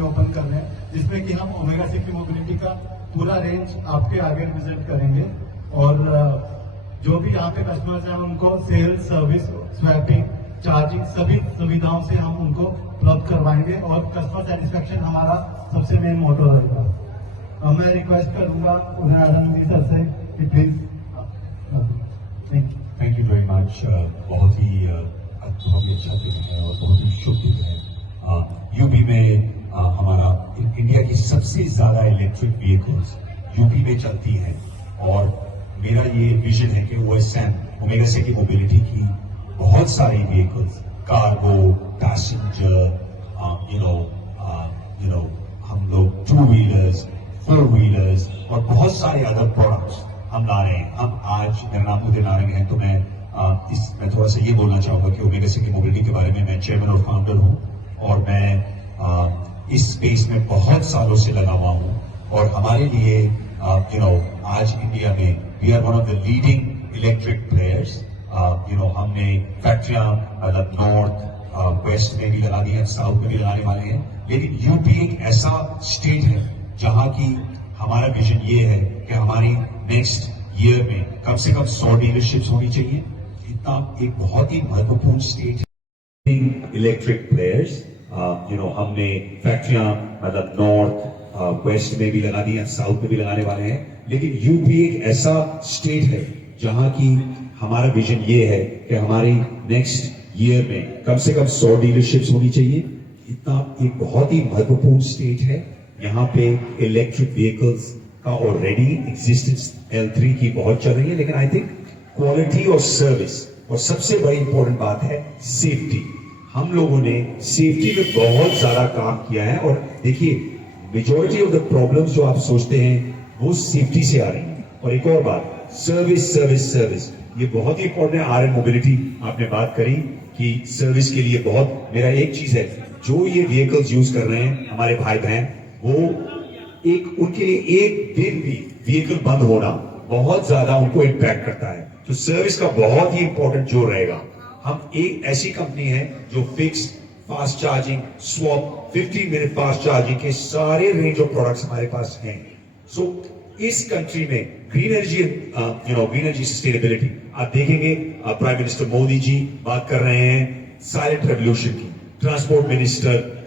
भी ओपन कर रहे हैं, जिसमें कि हम ओमेगा 6 की मोबिलिटी का पूरा रेंज आपके आगे प्रेजेंट करेंगे। और जो भी यहाँ पे कस्टमर्स हैं उनको सेल्स, सर्विस, स्वैपिंग, चार्जिंग सभी सुविधाओं से हम उनको उपलब्ध करवाएंगे और कस्टमर सेटिस्फेक्शन हमारा सबसे मेन मोटो रहेगा। मैं रिक्वेस्ट करूंगा उदयनारायण सर से कि please. Thank you very much. बहुत ही अच्छा दिन है और बहुत ही शुभ दिन है। यूपी में हमारा इंडिया की सबसे ज्यादा इलेक्ट्रिक व्हीकल्स यूपी में चलती है और मेरा ये विजन है कि OSM ओमेगा 6 की मोबिलिटी की बहुत सारी व्हीकल्स, कार्गो, पैसेंजर, हम लोग 2 व्हीलर्स, 4 व्हीलर्स और बहुत सारे अदर प्रोडक्ट्स हम ला रहे हैं। हम आज, मेरा नाम उदयनारायण है, तो मैं थोड़ा सा ये बोलना चाहूंगा कि ओमेगा 6 की मोबिलिटी के बारे में। मैं चेयरमैन और फाउंडर हूँ और मैं इस स्पेस में बहुत सालों से लगा हुआ हूँ और हमारे लिए आज इंडिया में we are one of the leading electric players. हमने फैक्ट्रियां मतलब नॉर्थ, वेस्ट में भी लगा दी है, साउथ में भी लगाने वाले हैं। लेकिन यूपी एक ऐसा स्टेट है जहां की हमारा विजन ये है कि हमारी नेक्स्ट ईयर में कम से कम 100 डीलरशिप्स होनी चाहिए। इतना एक बहुत ही महत्वपूर्ण स्टेट है। इलेक्ट्रिक प्लेयर्स, हमने फैक्ट्रियां मतलब नॉर्थ, वेस्ट में भी लगा दी है, साउथ में भी लगाने वाले हैं। लेकिन यूपी एक ऐसा स्टेट है जहां की हमारा विजन ये है कि हमारी नेक्स्ट ईयर में कम से कम 100 डीलरशिप्स होनी चाहिए। इतना एक बहुत ही महत्वपूर्ण स्टेट है। यहाँ पे इलेक्ट्रिक व्हीकल्स का ऑलरेडी एग्जिस्टेंस L3 की बहुत चल रही है, लेकिन आई थिंक क्वालिटी और सर्विस और सबसे बड़ी इंपॉर्टेंट बात है सेफ्टी। हम लोगों ने सेफ्टी में बहुत ज्यादा काम किया है और देखिए मेजॉरिटी ऑफ द प्रॉब्लम्स जो आप सोचते हैं वो सेफ्टी से आ रही है। और एक और बात, सर्विस सर्विस सर्विस, ये बहुत ही इंपॉर्टेंट है। RM मोबिलिटी आपने बात करी कि सर्विस के लिए बहुत, मेरा एक चीज है, जो ये व्हीकल्स यूज कर रहे हैं हमारे भाई बहन, वो उनके लिए एक दिन भी व्हीकल बंद होना बहुत ज्यादा उनको इम्पैक्ट करता है। तो सर्विस का बहुत ही इंपॉर्टेंट जो रहेगा। हम एक ऐसी कंपनी है जो fix, fast charging, swap, 15 minute fast charging के सारे रेंज ऑफ प्रोडक्ट्स हमारे पास हैं। सो इस कंट्री में green energy, green energy sustainability आप देखेंगे, प्राइम मिनिस्टर मोदी जी बात कर रहे हैं साइलेंट रेवोल्यूशन की, ट्रांसपोर्ट मिनिस्टर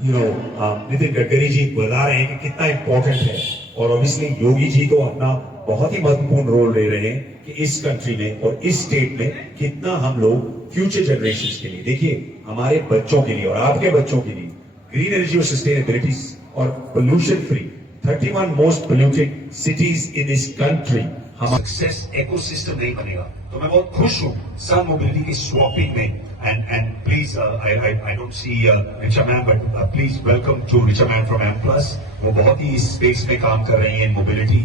नितिन गडकरी जी बता रहे हैं कि कितना इंपॉर्टेंट है और ऑब्वियसली योगी जी को अपना बहुत ही महत्वपूर्ण रोल ले रहे हैं कि इस कंट्री में और इस स्टेट में कितना हम लोग फ्यूचर जनरेशंस के लिए, देखिए हमारे बच्चों के लिए और आपके बच्चों के लिए ग्रीन एनर्जी और सस्टेनेबिलिटी और pollution free 31 most polluted cities in this country हमारा सक्सेस इकोसिस्टम नहीं बनेगा। तो मैं बहुत खुश हूं सन मोबिलिटी की स्वैपिंग में। And please I don't see Richa Mann, but please welcome to Richa Mann from M+। वो बहुत ही इस स्पेस में काम कर रही है mobility,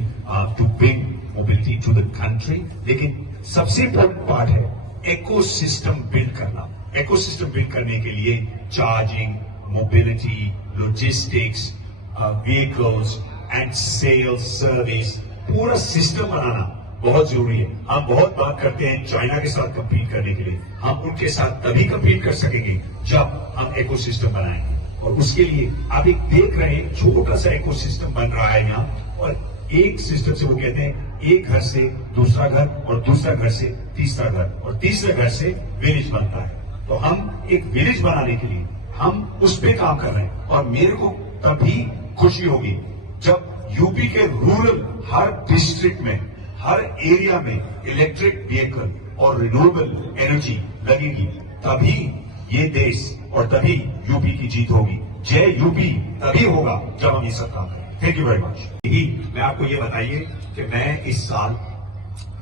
to bring mobility to the country. लेकिन सबसे इंपॉर्टेंट पार्ट है इकोसिस्टम बिल्ड करना। इकोसिस्टम बिल्ड करने के लिए charging, mobility, logistics, vehicles and sales, service, पूरा सिस्टम बनाना बहुत जरूरी है। हम बहुत बात करते हैं चाइना के साथ कंपीट करने के लिए, हम उनके साथ तभी कंपीट कर सकेंगे जब हम इकोसिस्टम बनाएंगे। और उसके लिए आप एक देख रहे हैं छोटा सा इकोसिस्टम बन रहा है यहाँ, और एक सिस्टम से वो कहते हैं एक घर से दूसरा घर और दूसरा घर से तीसरा घर और तीसरे घर से विलेज बनता है। तो हम एक विलेज बनाने के लिए हम उस पे काम कर रहे हैं और मेरे को तभी खुशी होगी जब यूपी के रूरल हर डिस्ट्रिक्ट में, हर एरिया में इलेक्ट्रिक व्हीकल और रिन्यूएबल एनर्जी लगेगी। तभी ये देश और तभी यूपी की जीत होगी। जय यूपी तभी होगा जब हम ये सब काम करें। Thank you very much. यही मैं आपको ये बताइए कि मैं इस साल,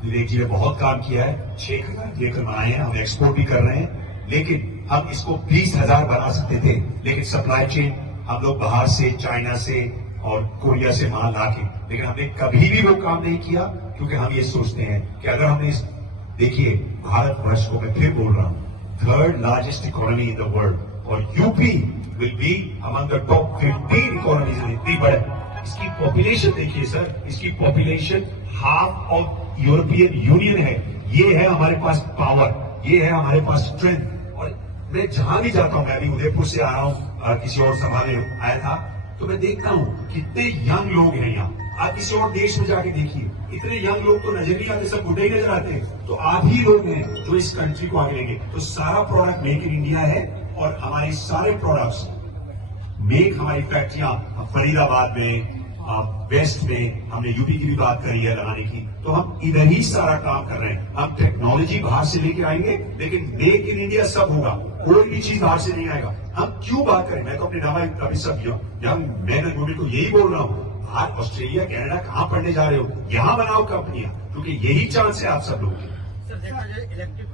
विवेक जी ने बहुत काम किया है, 6,000 व्हीकल बनाए हैं, हम एक्सपोर्ट भी कर रहे हैं। लेकिन हम इसको 20,000 बना सकते थे, लेकिन सप्लाई चेन हम लोग बाहर से, चाइना से और कोरिया से माल लाके, लेकिन हमने कभी भी वो काम नहीं किया, क्योंकि हम ये सोचते हैं कि अगर हमने देखिए भारतवर्ष को, मैं फिर बोल रहा हूं, 3rd largest economy in the world और UP will be among the top 15 economies in. इतनी बड़े इसकी पॉपुलेशन देखिए सर, इसकी population half of European Union है। ये है हमारे पास पावर, ये है हमारे पास स्ट्रेंथ। और मैं जहां भी जाता हूं, मैं अभी उदयपुर से आ रहा हूं, किसी और सभा में आया था, तो मैं देखता हूं कितने यंग लोग हैं यहाँ। आप किसी और देश में जाके देखिए, इतने यंग लोग तो नजर नहीं आते, सब बुढ़े ही नजर आते हैं। तो आप ही लोग हैं जो इस कंट्री को आगे लेंगे। तो सारा प्रोडक्ट मेक इन इंडिया है, और हमारी सारे प्रोडक्ट्स मेक हमारी फैक्ट्रियां फरीदाबाद में, वेस्ट में, हमने यूपी की भी बात करी है लगाने की, तो हम इधर ही सारा काम कर रहे हैं। हम टेक्नोलॉजी बाहर से लेके आएंगे, लेकिन मेक इन इंडिया सब होगा, कोई भी चीज बाहर से नहीं आएगा। हम क्यों बात करें, मैं तो अपने नवा अभी सब यंग मैन एंड वुमेन को यही बोल रहा हूं, आप ऑस्ट्रेलिया कनाडा कहां पढ़ने जा रहे हो, यहां बनाओ कंपनियां, क्योंकि यही चांस है आप सब लोग की। सर देखा जाए इलेक्ट्रिक